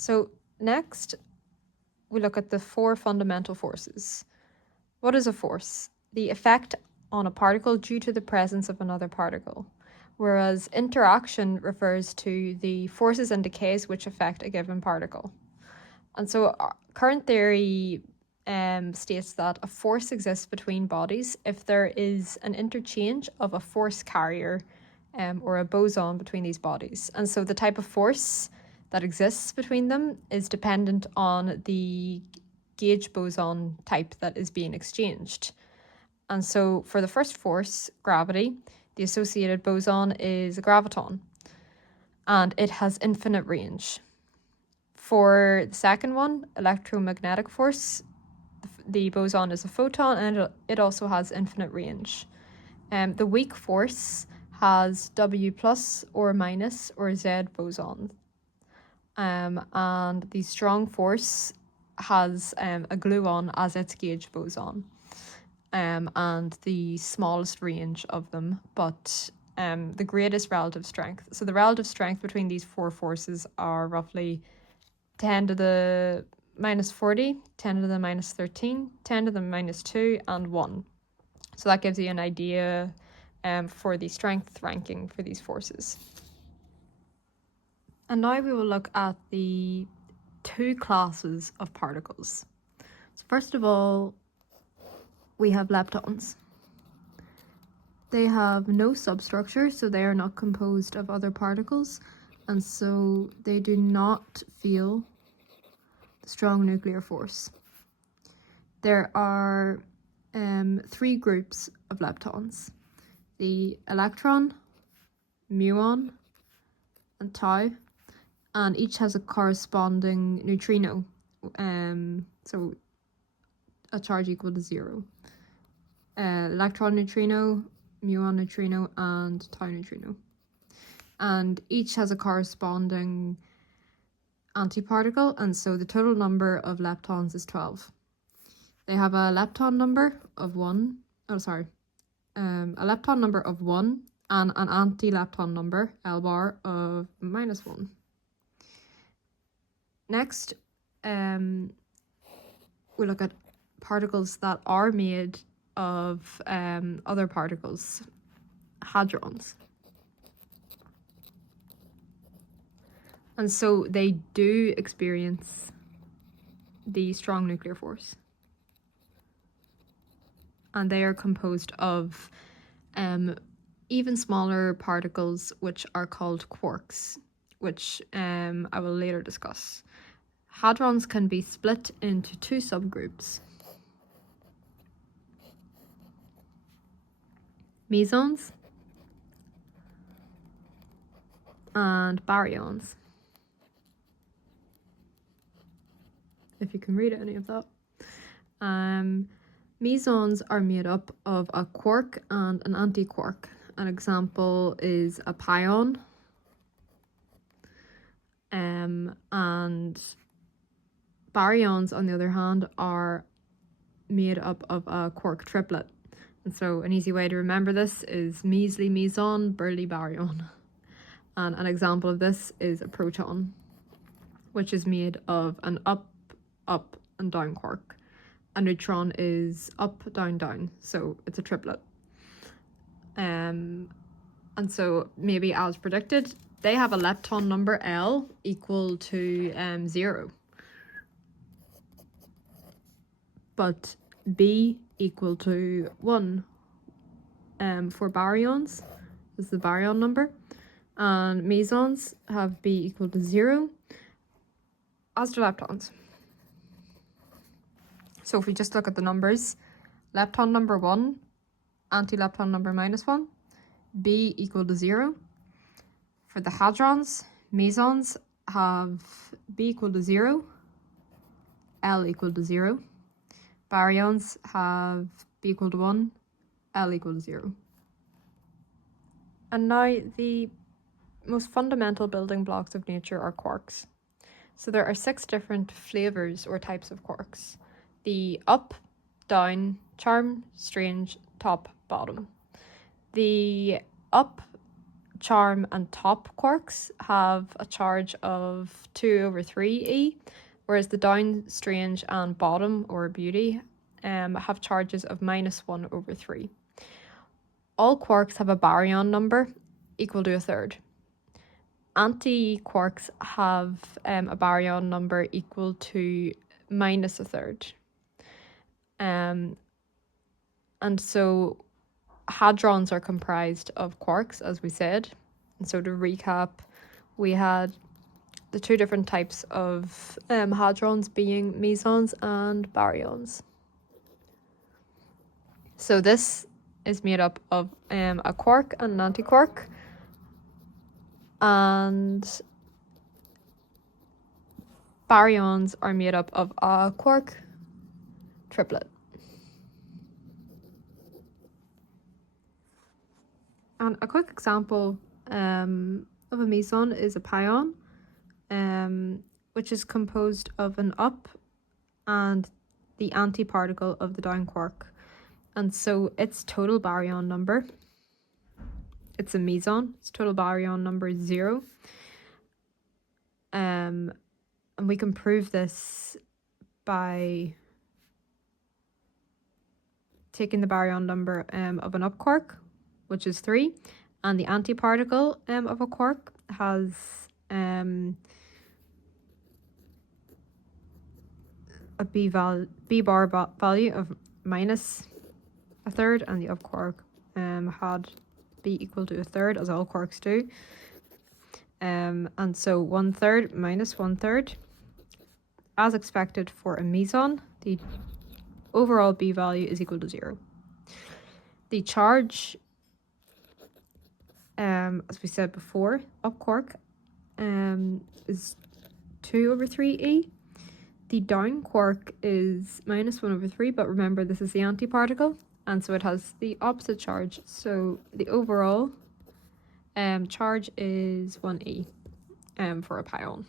So next, we look at the four fundamental forces. What is a force? The effect on a particle due to the presence of another particle, whereas interaction refers to the forces and decays which affect a given particle. And so current theory states that a force exists between bodies if there is an interchange of a force carrier or a boson between these bodies. And so the type of force that exists between them is dependent on the gauge boson type that is being exchanged. And so for the first force, gravity, the associated boson is a graviton, and it has infinite range. For the second one, electromagnetic force, the boson is a photon, and it also has infinite range. The weak force has W plus or minus or Z boson. And the strong force has a gluon as its gauge boson. And the smallest range of them, but the greatest relative strength. So the relative strength between these four forces are roughly 10 to the minus 40, 10 to the minus 13, 10 to the minus 2, and 1. So that gives you an idea for the strength ranking for these forces. And now we will look at the two classes of particles. So first of all, we have leptons. They have no substructure, so they are not composed of other particles, and so they do not feel the strong nuclear force. There are three groups of leptons: the electron, muon, and tau, and each has a corresponding neutrino, so a charge equal to 0. Electron neutrino, muon neutrino, and tau neutrino. And each has a corresponding antiparticle, and so the total number of leptons is 12. They have a lepton number of 1, a lepton number of 1 and an anti-lepton number, L bar, of -1. Next, we look at particles that are made of other particles, hadrons. And so they do experience the strong nuclear force. And they are composed of even smaller particles, which are called quarks, which I will later discuss. Hadrons can be split into two subgroups: mesons and baryons, if you can read any of that. Mesons are made up of a quark and an antiquark. An example is a pion, and baryons, on the other hand, are made up of a quark triplet. And so an easy way to remember this is measly meson, burly baryon. And an example of this is a proton, which is made of an up, and down quark. A neutron is up, down, down, so it's a triplet. And so maybe as predicted, they have a lepton number L equal to 0. But B equal to 1 for baryons is the baryon number, and mesons have B equal to 0, as do leptons. So if we just look at the numbers, lepton number 1, anti-lepton number -1, B equal to 0. For the hadrons, mesons have B equal to 0, L equal to 0. Baryons have B equal to 1, L equal to 0. And now the most fundamental building blocks of nature are quarks. So there are 6 different flavors or types of quarks: the up, down, charm, strange, top, bottom. The up charm and top quarks have a charge of 2/3e, whereas the down strange and bottom, or beauty, have charges of -1/3. All quarks have a baryon number equal to 1/3. Anti-quarks have a baryon number equal to -1/3. And so hadrons are comprised of quarks, as we said. And so to recap, we had the two different types of hadrons being mesons and baryons. So this is made up of a quark and an antiquark, and baryons are made up of a quark triplet. And a quick example of a meson is a pion, which is composed of an up and the antiparticle of the down quark. And so its total baryon number, it's a meson, its total baryon number is 0. And we can prove this by taking the baryon number of an up quark, which is 3, and the antiparticle of a quark has a b bar value of -1/3, and the up quark had b equal to 1/3, as all quarks do. And so 1/3 minus 1/3, as expected for a meson, the overall b value is equal to 0. The charge, as we said before, up quark is 2/3e. The down quark is -1/3, but remember this is the antiparticle, and so it has the opposite charge. So the overall charge is 1e for a pion.